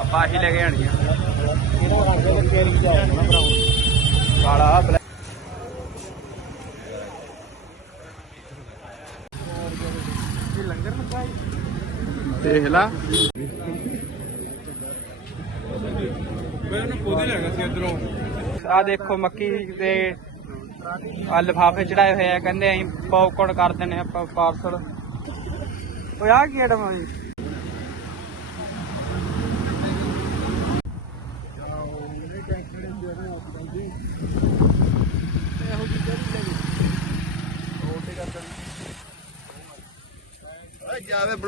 ਆਪਾਂ ਆਹੀ ਲੈ ਕੇ ਆਣੀਆਂ ਇਹਦਾ ਕਾਲਾ ਬਲੈਕ ਲੰਗਰ ਲੱਗਾ ਦੇਖ ਲਾ। ਮੈਂ ਉਹਨੂੰ ਪੌਦੇ ਲੈਣਾ ਸੀ ਇਧਰੋਂ ਆ ਦੇਖੋ ਮੱਕੀ ਦੇ ਆ ਲਿਫਾਫੇ ਚੜਾਏ ਹੋਏ ਆ, ਕਹਿੰਦੇ ਅਸੀਂ ਪੌਪਕੌਰਨ ਕਰ ਦਿੰਨੇ ਆਪਾਂ ਪਾਰਸਲ ਓਏ ਆ ਕੀ ਆਟਮ ਆ ਜੀ?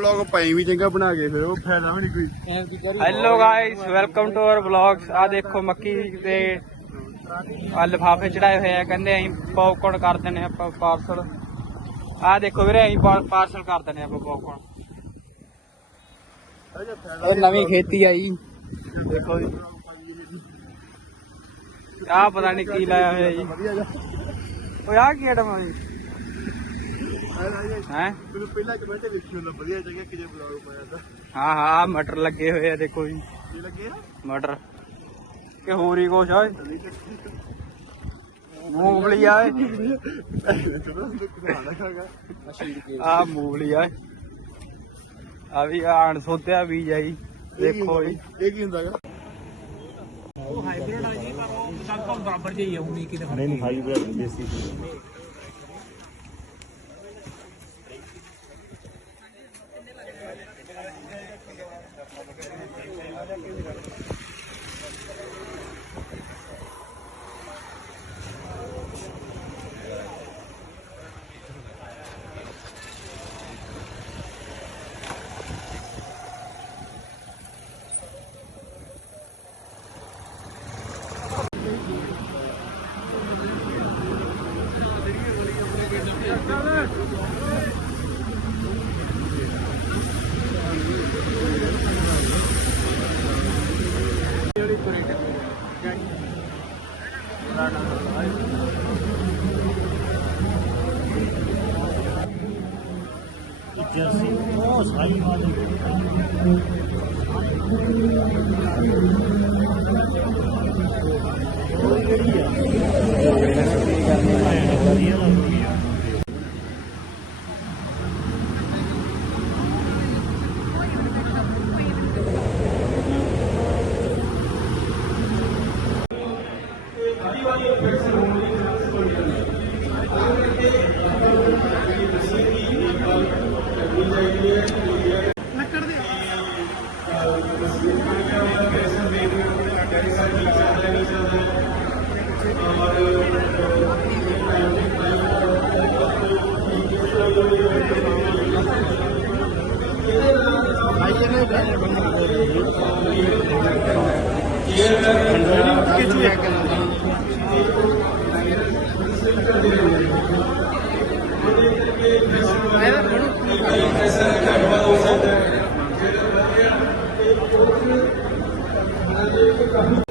ਜਾਵੇ ਬਲੌਗ ਪਾਈ ਵੀ ਚੰਗਾ ਬਣਾ ਕੇ ਫਿਰ ਉਹ ਫਾਇਦਾ ਵੀ ਨਹੀਂ ਕੋਈ। Hello guys welcome to our vlogs ਆ ਦੇਖੋ ਮੱਕੀ ਦੇ ਆ ਲਿਫਾਫੇ ਚੜਾਏ ਹੋਏ ਆ ਕਹਿੰਦੇ ਅਸੀਂ ਪੌਪਕੌਰਨ ਕਰ ਦਿੰਨੇ ਆਪਾਂ ਪਾਰਸਲ ਆ ਦੇਖੋ ਵੀਰੇ ਅਸੀਂ ਪਾਰਸਲ ਕਰ ਦਿੰਨੇ ਆਪਾਂ ਪੌਪਕੌਰਨ ਇਹ ਨਵੀਂ ਖੇਤੀ ਆਈ ਦੇਖੋ ਜੀ। ਆ ਪਤਾ ਨਹੀਂ ਕੀ ਲਾਇਆ ਹੋਇਆ ਜੀ। ਵਧੀਆ ਜਾ ਓਏ ਆ ਕੀ ਆਟਮ ਆ ਜੀ? ਹੈ? ਮੈਨੂੰ ਪਹਿਲਾਂ ਕਮੈਂਟ ਵੇਖੀ ਹੁੰਦਾ ਵਧੀਆ ਜਗ੍ਹਾ ਕਿਤੇ ਬਲੌਗ ਪਾਇਆ ਤਾਂ। ਹਾਂ ਹਾਂ ਆਹ ਮਟਰ ਲੱਗੇ ਹੋਏ ਆ ਦੇਖੋ ਜੀ। ਕੀ ਲੱਗੇ ਆ? ਮਟਰ। ਕਿ ਹੋਰ ਹੀ ਕੁਛ ਆ ਓਏ? ਮੂੰਗਫਲੀ ਆ ਓਏ। ਆ ਮੂੰਗਫਲੀ ਆ ਓਏ। ਆ ਵੀ ਆਣ ਸੋਧਿਆ ਬੀਜ ਆਈ ਦੇਖੋ ਜੀ। ਇਹ ਕੀ ਹੁੰਦਾਗਾ ਉਹ ਹਾਈਬ੍ਰਿਡ ਆ ਜੀ ਪਰ ਉਹ ਲਗਭਗ ਬਰਾਬਰ ਜਿਹੀ ਆਉਂਦੀ ਕਿਤੇ ਨਹੀਂ ਨਹੀਂ hybrid desi Let's go, let's. ਉਹ ਸਾਈ ਮਾਲੀ ਵਧੀਆ ਲੱਗਦੀ ਆ ਓਏ ਉਹਨਾਂ ਦੀ ਆਪਣੇ ਦੀ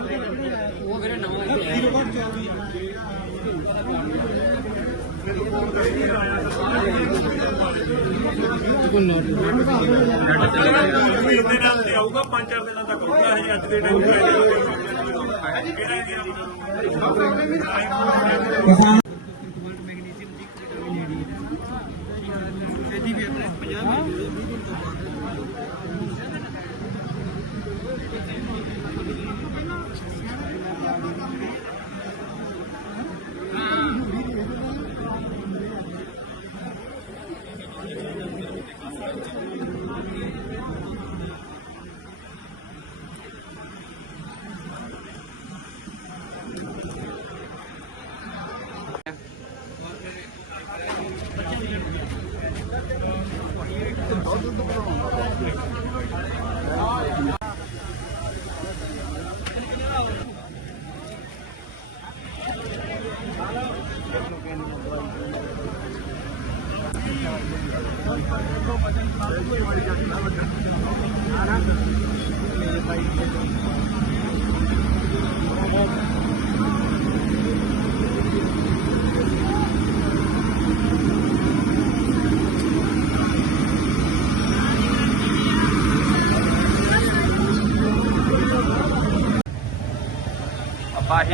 ਇਹਦੇ ਨਾਲ ਤੇ ਆਊਗਾ 5-4 ਦਿਨਾਂ ਤੱਕ ਆਊਗਾ ਹਜੇ ਅੱਜ ਦੇ ਟਾਈਮ ਤੇ?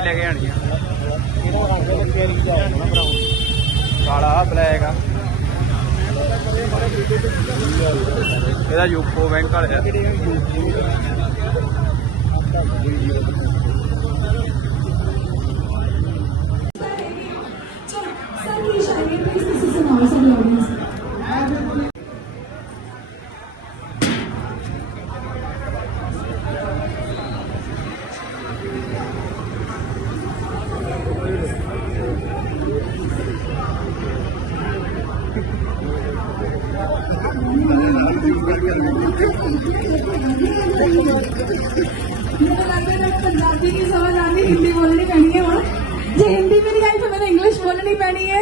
ਲੈ ਕੇ ਆਣੀ ਆ। ਕਾਲਾ ਬਲੈਕ ਆ। ਇਹਦਾ ਯੂਕੋ ਬੈਂਕ ਵਾਲਾ ਪੈਣੀ ਹੈ।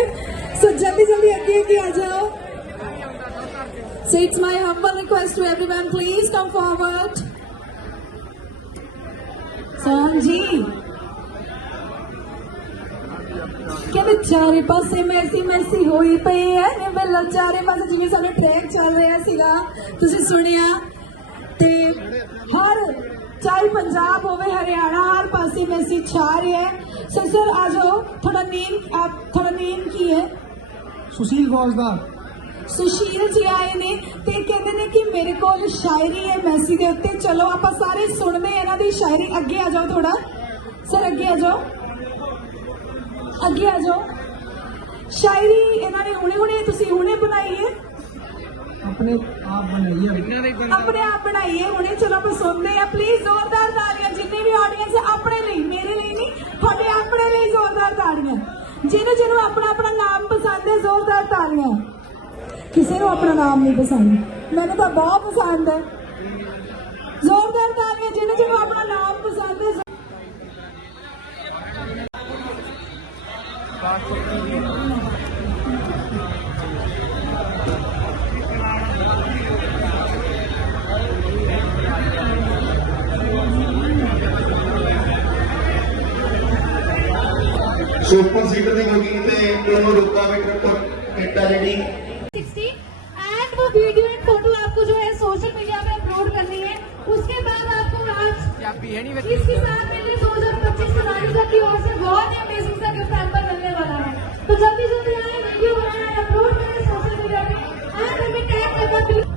ਸੋ ਜਲਦੀ ਜਲਦੀ ਅੱਗੇ ਅੱਗੇ ਆ ਜਾਓ। So it's my humble request to everyone, please come forward. ਸੋਨ ਕਹਿੰਦੇ ਚਾਰੇ ਪਾਸੇ ਮੈਸੀ ਮੈਸੀ ਹੋਈ ਪਈ ਐ ਨੇ ਬੱਲਾ ਚਾਰੇ ਪਾਸੇ ਜਿਵੇਂ ਸਾਡਾ ਟ੍ਰੈਕ ਚੱਲ ਰਿਹਾ ਸੀਗਾ ਤੁਸੀਂ ਸੁਣਿਆ ਤੇ ਹਰ ਚਾਹੇ ਪੰਜਾਬ ਹੋਵੇ ਹਰਿਆਣਾ ਹਰ ਪਾਸੇ ਮੈਸੀ ਛਾ ਰਿਹਾ ਹੈ। ਸੋ ਸਰ ਆ ਜਾਓ ਥੋੜਾ ਨੇਮ ਆਪ ਥੋੜਾ ਨੇਮ ਕੀ ਹੈ? ਸੁਸ਼ੀਲ ਫੌਜਦਾਰ ਸੁਸ਼ੀਲ ਜੀ ਆਏ ਨੇ ਤੇ ਕਹਿੰਦੇ ਨੇ ਕਿ ਮੇਰੇ ਕੋਲ ਸ਼ਾਇਰੀ ਹੈ ਮੈਸੀ ਦੇ ਉੱਤੇ। ਚਲੋ ਆਪਾਂ ਸਾਰੇ ਸੁਣਦੇ ਇਹਨਾਂ ਦੀ ਸ਼ਾਇਰੀ। ਅੱਗੇ ਆ ਜਾਓ ਥੋੜਾ ਸਰ ਅੱਗੇ ਆ ਜਾਓ। ਅੱਗੇ ਆ ਜਾਓ। ਸ਼ਾਇਰੀ ਇਹਨਾਂ ਨੇ ਹੁਣੇ ਹੁਣੇ ਤੁਸੀਂ ਹੁਣੇ ਬਣਾਈ ਹੈ। ਆਪਣੇ ਆਪ ਬਣਾਈ ਆਪਣੇ ਆਪ ਬਣਾਈ ਹੈ ਹੁਣੇ, ਚਲੋ ਆਪਾਂ ਸੁਣਦੇ ਆ ਪਲੀਜ਼ ਜ਼ੋਰਦਾਰ ਤਾੜੀਆਂ, ਜਿੰਨੇ ਵੀ ਆਡੀਅנס ਹੈ ਆਪਣੇ ਲਈ, ਮੇਰੇ ਲਈ ਨਹੀਂ, ਤੁਹਾਡੇ ਆਪਣੇ ਲਈ ਜ਼ੋਰਦਾਰ ਤਾੜੀਆਂ। ਜਿਹਨੂੰ ਜਿਹਨੂੰ ਆਪਣਾ ਆਪਣਾ ਨਾਮ ਪਸੰਦ ਹੈ, ਜ਼ੋਰਦਾਰ ਤਾੜੀਆਂ। ਕਿਸੇ ਨੂੰ ਆਪਣਾ ਨਾਮ ਨਹੀਂ ਪਸੰਦ। ਮੈਨੂੰ ਤਾਂ ਬਹੁਤ ਪਸੰਦ ਹੈ। ਜ਼ੋਰਦਾਰ ਤਾੜੀਆਂ, ਜਿਹਨੂੰ ਜਿਹਨੂੰ ਆਪਣਾ ਨਾਮ ਪਸੰਦ ਹੈ ਸੁਪਰ सुपर सीट दी बुकिंग ते दोनों रुकावट पर मेंटालिटी 60 एंड वो वीडियो एंड फ़ोटो आपको जो है सोशल मीडिया पे अपलोड करनी है। उसके बाद आपको आज इसके साथ मिले पच्चीस की ओर से बहुत ही अमेजिंग सा गिफ्ट हैम्पर मिलने वाला है। तो जल्दी जल्दी आए वीडियो बनाए अपलोड करें सोशल मीडिया पे। एंड हमें टैग करना प्लीज़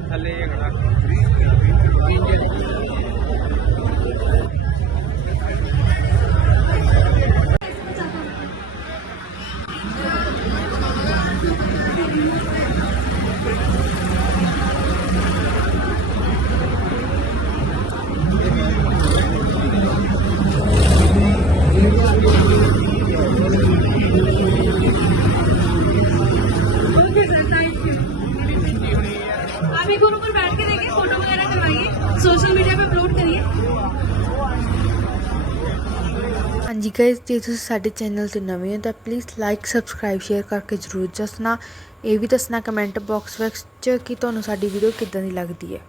ਹਾਂਜੀ ਗਾਇਸ ਜੇ ਤੁਸੀਂ ਸਾਡੇ ਚੈਨਲ ਤੇ ਨਵੇਂ ਹੋ ਤਾਂ ਪਲੀਜ਼ ਲਾਈਕ ਸਬਸਕ੍ਰਾਈਬ ਸ਼ੇਅਰ ਕਰਕੇ ਜਰੂਰ ਦੱਸਣਾ। ਇਹ ਵੀ ਦੱਸਣਾ ਕਮੈਂਟ ਬਾਕਸ ਵਿੱਚ ਕਿ ਤੁਹਾਨੂੰ ਸਾਡੀ ਵੀਡੀਓ ਕਿੱਦਾਂ ਦੀ ਲੱਗਦੀ ਹੈ।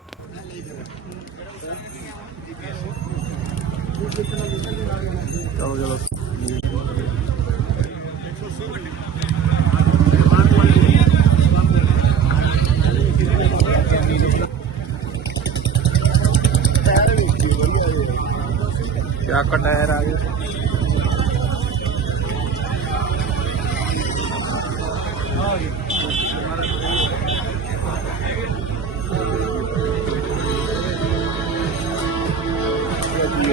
ਚਲੋ ਚਲੋ ਕਿਆ ਟਾਇਰ ਆ ਗਿਆ?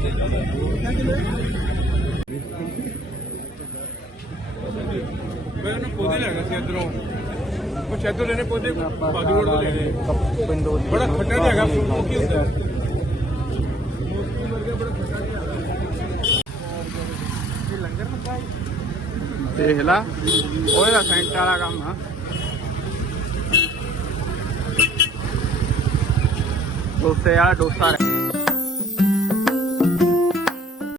ਕਿਥੇ ਮੈਂ ਉਹਨੂੰ ਖੁਦ ਹੀ ਲੈ ਗਿਆ ਸੀ ਇਧਰੋਂ। ਕੁਛ ਇੱਧਰ ਲੈਣੇ ਪੌਦੇ ਬਾਗਰੋਡ ਤੋਂ ਲੈਣੇ। ਪਿੰਡੋ ਬੜਾ ਖੱਟਾ ਜਿਹਾ ਹੈਗਾ ਫਰੂਟ ਕੀ ਹੁੰਦਾ? ਹੈ? ਦੇਖ ਲਾ ਉਹ ਦਾ ਸੈਂਟ ਵਾਲਾ ਕੰਮ ਆ। ਡੋਸੇ ਵਾਲਾ ਡੋਸਾ